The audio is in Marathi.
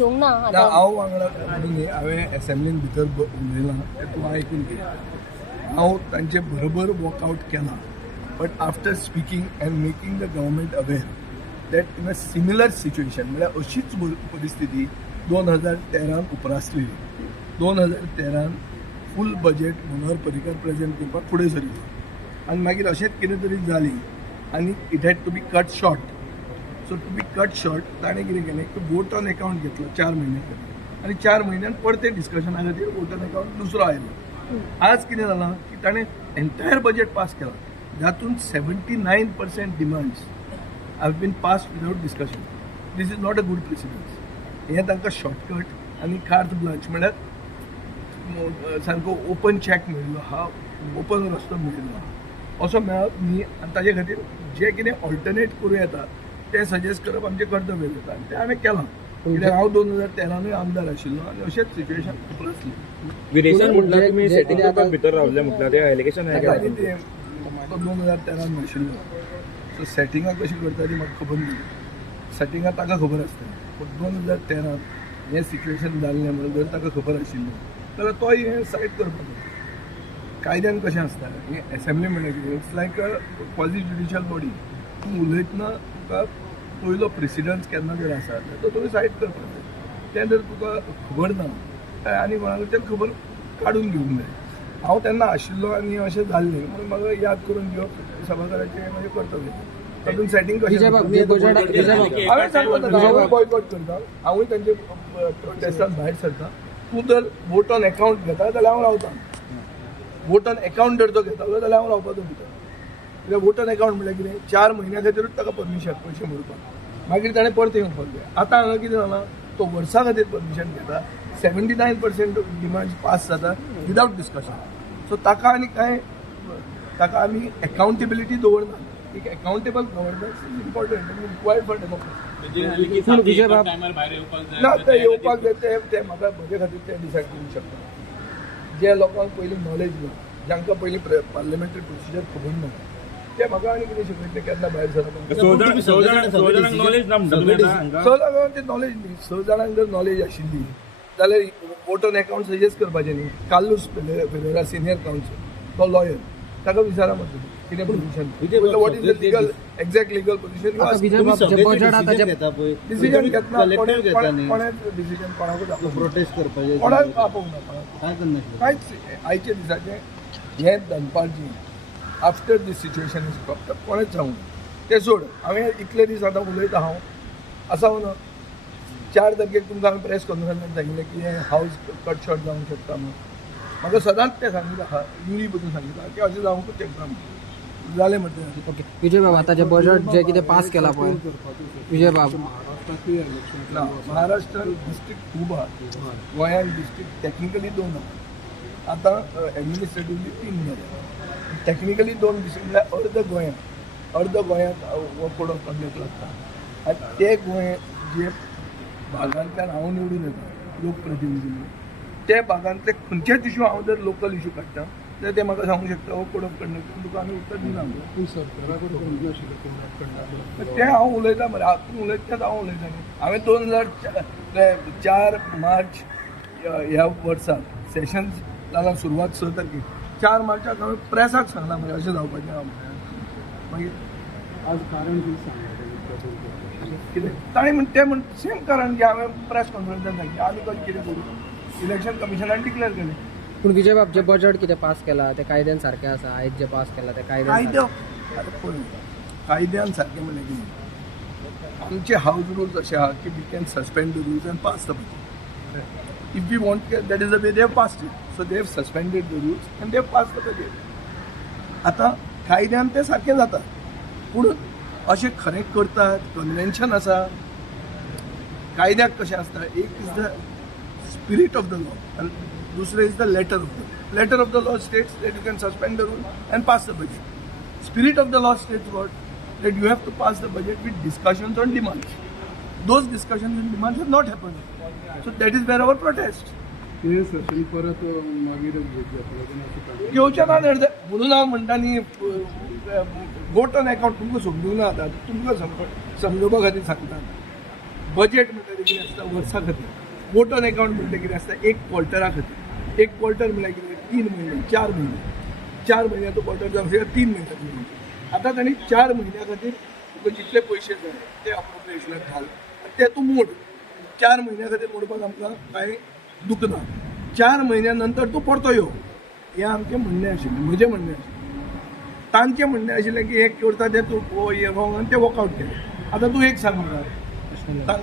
हांव वांगडा हांवें असेंब्लीन भितर उलयलां तें तूं आयकून घे. हांव तांचे बरोबर वॉकआउट केलां, but after speaking and making the government aware that in a similar situation, म्हळ्यार अशीच परिस्थिती 2013 उप्रासलेली. 2013 फूल बजेट मनोहर पर्रीकर प्रेजेंट करपाक फुडें सरिल्लो आनी मागीर अशेंच कितें तरी जाली आनी it had to be cut short. So to be cut short ताणें कितें केलें की वोट ऑन अकाउंट घेतलो 4 म्हयने खातीर आनी 4 म्हयन्यान परते डिस्कशना खातीर वोट ऑन अकाउंट दुसरो आयलो. आज कितें जालां की ताणें एंटायर बजेट पास केला, जातून 79% demands have been passed without discussion. This is not a good precedence. हें तांकां शॉर्टकट आनी कार्ट ब्लांच म्हळ्यार सारको ओपन चॅक मेळिल्लो हा, ओपन रस्तो मेळिल्लो असो मेळप न्ही. आनी ताजे खातीर जें कितें ऑल्टरनेट करूं येता तें सजेस्ट करप आमचें कर्तव्य जाता आनी तें हांवें केलां. कित्याक हांव 2013 आमदार आशिल्लो आनी अशेंच सिच्युएशन उप्रासली. विदेशांत म्हटल्यार तुमी सेटिंग करपाक भितर रावले म्हटल्यार ते एलिगेशन आनी तें 2013 नाशिल्लो. सो सेटिंगां कशी करता ती म्हाका खबर ना. सेटिंगां ताका खबर आसता, पूण 2013 हें सिच्युएशन जाल्लें म्हणून जर ताका खबर आशिल्लें जाल्यार तोय हें सायड करपाक. कायद्यान कशें आसता, हें असेंब्ली म्हणल्यार कितें, it's like a quasi judicial body. तूं उलयतना तुका पयलो प्रेसिडन्स केन्ना जर आसा जाल्यार तो तुवें सायड करपाक जाय. तें जर तुका खबर ना काय आनी कोणा कडच्यान खबर काडून घेवंक जाय. हांव तेन्ना आशिल्लो आनी अशें जाल्लें म्हणून म्हाका याद करून घेवप सभाघराचें म्हजें कर्तव्य. तातूंत सेटिंग कशें हांवें सांगलो हांवूय बॉयकॉट करता, हांवूय तांचे प्रोटेस्टान भायर सरता. तूं जर वोट ऑन अकाउंट घेता जाल्यार हांव रावतां. वोट ऑन अकाउंट जर तो घेतालो जाल्यार हांव रावपाचो भितर. कित्याक वोट ऑन अकाउंट म्हळ्यार कितें, 4 म्हयन्या खातीरूच ताका परमिशन पयशे मोडपाक. मागीर ताणें परत येवपाक जाय. आतां हांगा कितें जालां, तो वर्सा खातीर परमिशन घेता. 79% डिमांड पास जाता विदाउट डिस्कशन. सो ताका आनी कांय, ताका आमी अकाउंटेबिलिटी दवरना. एक अकाउंटेबल गव्हर्नन्स इज इम्पॉर्टंट आनी रिक्वायर्ड फॉर डेमोक्रेसी. ना ते येवपाक जाय ते म्हाका म्हजे खातीर ते डिसायड करूंक शकता. जे लोकांक पयलीं नॉलेज ना, जांकां पयलीं पार्लिमेंटरी प्रोसिजर खबर ना, ते म्हाका आनी कितें शिकयतले केन्ना भायर सरप. 6 जाणांक नॉलेज ना म्हणटा. 6 जाणांक नॉलेज न्ही. 6 जाणांक जर नॉलेज आशिल्ली जाल्यार वोट ऑन अकाउंट सजेस्ट करपाचें न्ही. कार्लोस पेरेरा सिनियर काउन्सिल, तो लॉयर, ताका विचारा मातशें कितें position, what is the legal exact legal position. Decision घेतना कोणेच डिसिजन कोणाकूच प्रोटेस्ट करपाचें कोणाक आपोवंक ना. कांयच आयचे दिसाचें हें दनपारची after this situation is proper कोणेच सांगूंक ना. तें सोड, हांवें इतले दीस आतां उलयता हांव आसां ना. 4 तारखेक तुमकां हांवें प्रेस कॉन्फरन्सांत सांगिल्लें की हें हावज कट शॉर्ट जावंक शकता म्हणून. म्हाका सदांच तें सांगिल्लें, युरी बसून सांगिल्लें की अशें जावंकूच शकता म्हणून. जालें म्हणटा. ओके विजय बाबू, आता जे बजेट जे कितें पास केला पळय विजय बाबू, ना महाराष्ट्रान डिस्ट्रिक्ट खूब आहा, गोंयान डिस्ट्रिक्ट टॅक्निकली 2 आहा. आतां एडमिनिस्ट्रेटिवली 3 जाले. टॅक्निकली 2 डिस्ट्रिक्ट म्हळ्यार अर्द गोंयांत हो कोड ऑफ कंडक्ट लागता. आनी ते गोंय जे भागांतल्यान हांव निवडून येता लोकप्रतिनिधी म्हणून, त्या भागांतले खंयचेच इशू हांव जर लोकल इशू काडटा जाल्यार ते म्हाका सांगूंक शकता हो कोड ऑफ कंडक्ट तुका आमी उत्तर दिना. तें हांव उलयतां मरे, तूं उलयता तेंच हांव उलयतां न्ही. हांवें 2004 मार्च ह्या वर्सा सेशन्स जालां सुरवात 6 तारखेक. 4 मार्चाक हांवें प्रेसाक सांगलां मरे अशें जावपाचें हांव. मागीर आज कारण कितें ताणें तें सेम कारण की हांवें प्रेस कॉन्फरन्सांत सांगलें आमी कशें कितें करूं. इलेक्शन कमिशनान डिक्लेअर केलें. पूण विजय बाब जे बजेट कितें पास केला ते कायद्यान सारकें आसा. आयज जे पास केला ते कायद्यान कायद्यान सारकें म्हणलें कितें, आमचे हाऊस रुल्स अशे आहा की we can suspend the rules and pass the budget. If we want that is the way they have passed it. So they have suspended the rules and they have passed the budget. आतां कायद्यान तें सारकें जाता, पूण अशें खरें करतात, कन्वेन्शन आसा. कायद्याक कशें आसता, एक is the spirit of the law आनी दुसरें is the letter of the law states that you can suspend the rule and pass the budget. Spirit of the law states what? That you have to pass the budget with discussions on demands. Those discussions and demands have not happened. So that is where our protest. परत मागीर घेवचें ना म्हणून हांव म्हणटा न्ही, वोट ऑन अकाउंट तुमकां समजूंक ना. आतां तुमकां समजोवपा खातीर सांगता. बजेट म्हणटा तें कितें आसता वर्सा खातीर वोटन अकाउंट म्हणटा कितें आसता एक क्वॉर्टरा खातीर एक क्वॉर्टर म्हळ्यार कितें 3 म्हयने 4 म्हयने 4 म्हयन्याचो क्वॉर्टर जावन 3 म्हयन्याचो आतां तांणी 4 म्हयन्या खातीर तुका जितले पयशे जाय ते अप्रोप्रिएशनाक घाल आनी ते तूं मोड 4 म्हयन्या खातीर मोडपाक आमकां कांय दुखना 4 म्हयन्या नंतर तूं परतो यो हें आमचें म्हणणें आशिल्लें म्हजें म्हणणें आशिल्लें तांचें म्हणणें आशिल्लें की हें करता तें तूं हे रॉंग आनी तें वॉकआवट केलें आतां तूं एक सांग म्हाका